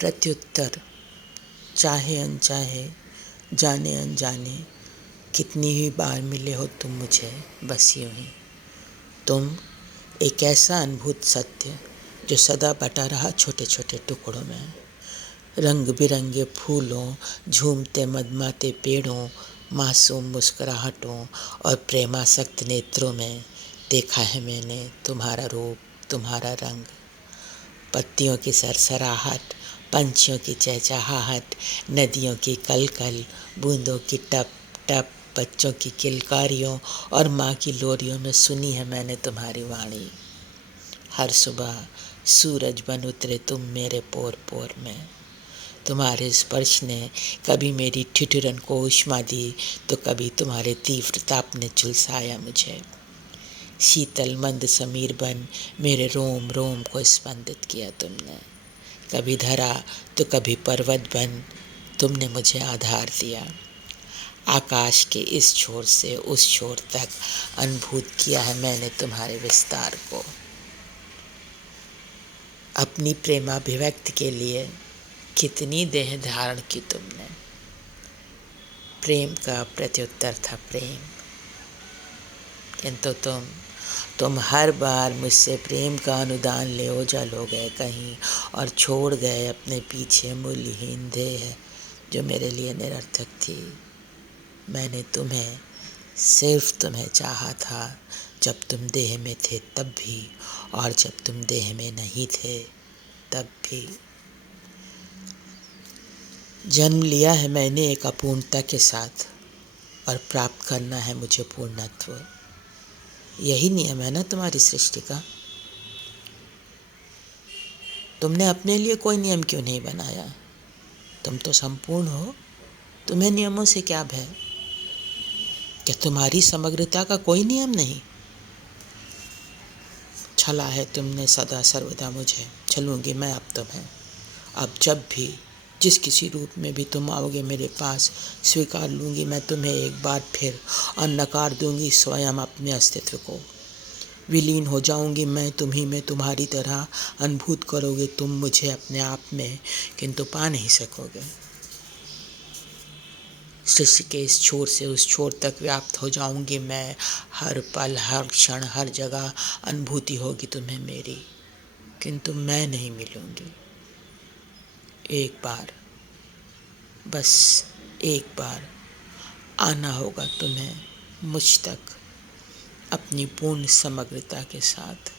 प्रत्युत्तर, चाहे अनचाहे, जाने अनजाने, कितनी ही बार मिले हो तुम मुझे, बस यूं ही। तुम एक ऐसा अद्भुत सत्य जो सदा बटा रहा छोटे छोटे टुकड़ों में, रंग बिरंगे फूलों, झूमते मदमाते पेड़ों, मासूम मुस्कुराहटों और प्रेमासक्त नेत्रों में देखा है मैंने तुम्हारा रूप, तुम्हारा रंग। पत्तियों की सरसराहट, पंछियों की चहचहाहट, नदियों की कलकल, बूंदों की टप टप, बच्चों की किलकारियों और माँ की लोरियों में सुनी है मैंने तुम्हारी वाणी। हर सुबह सूरज बन उतरे तुम मेरे पोर पोर में। तुम्हारे स्पर्श ने कभी मेरी ठिठुरन को ऊष्मा दी, तो कभी तुम्हारे तीव्र ताप ने झुलसाया मुझे। शीतल मंद समीर बन मेरे रोम रोम को स्पंदित किया तुमने। कभी धरा तो कभी पर्वत बन तुमने मुझे आधार दिया। आकाश के इस छोर से उस छोर तक अनुभूत किया है मैंने तुम्हारे विस्तार को। अपनी प्रेमाभिव्यक्ति के लिए कितनी देह धारण की तुमने। प्रेम का प्रत्युत्तर था प्रेम, किंतु तुम हर बार मुझसे प्रेम का अनुदान ले ओझल हो गए कहीं और छोड़ गए अपने पीछे मूल्यहीन देह जो मेरे लिए निरर्थक थी। मैंने सिर्फ तुम्हें चाहा था, जब तुम देह में थे तब भी, और जब तुम देह में नहीं थे तब भी। जन्म लिया है मैंने एक अपूर्णता के साथ, और प्राप्त करना है मुझे पूर्णत्व। यही नियम है ना तुम्हारी सृष्टि का। तुमने अपने लिए कोई नियम क्यों नहीं बनाया? तुम तो संपूर्ण हो, तुम्हें नियमों से क्या भय? क्या तुम्हारी समग्रता का कोई नियम नहीं? छला है तुमने सदा सर्वदा मुझे, छलूंगी मैं अब तुम्हें। अब जब भी जिस किसी रूप में भी तुम आओगे मेरे पास, स्वीकार लूंगी मैं तुम्हें एक बार फिर और नकार दूंगी स्वयं अपने अस्तित्व को। विलीन हो जाऊंगी मैं तुम्ही में, तुम्हारी तरह अनुभूत करोगे तुम मुझे अपने आप में, किंतु पा नहीं सकोगे। सृष्टि के इस छोर से उस छोर तक व्याप्त हो जाऊंगी मैं। हर पल, हर क्षण, हर जगह अनुभूति होगी तुम्हें मेरी, किंतु मैं नहीं मिलूंगी। एक बार, बस एक बार आना होगा तुम्हें मुझ तक अपनी पूर्ण समग्रता के साथ।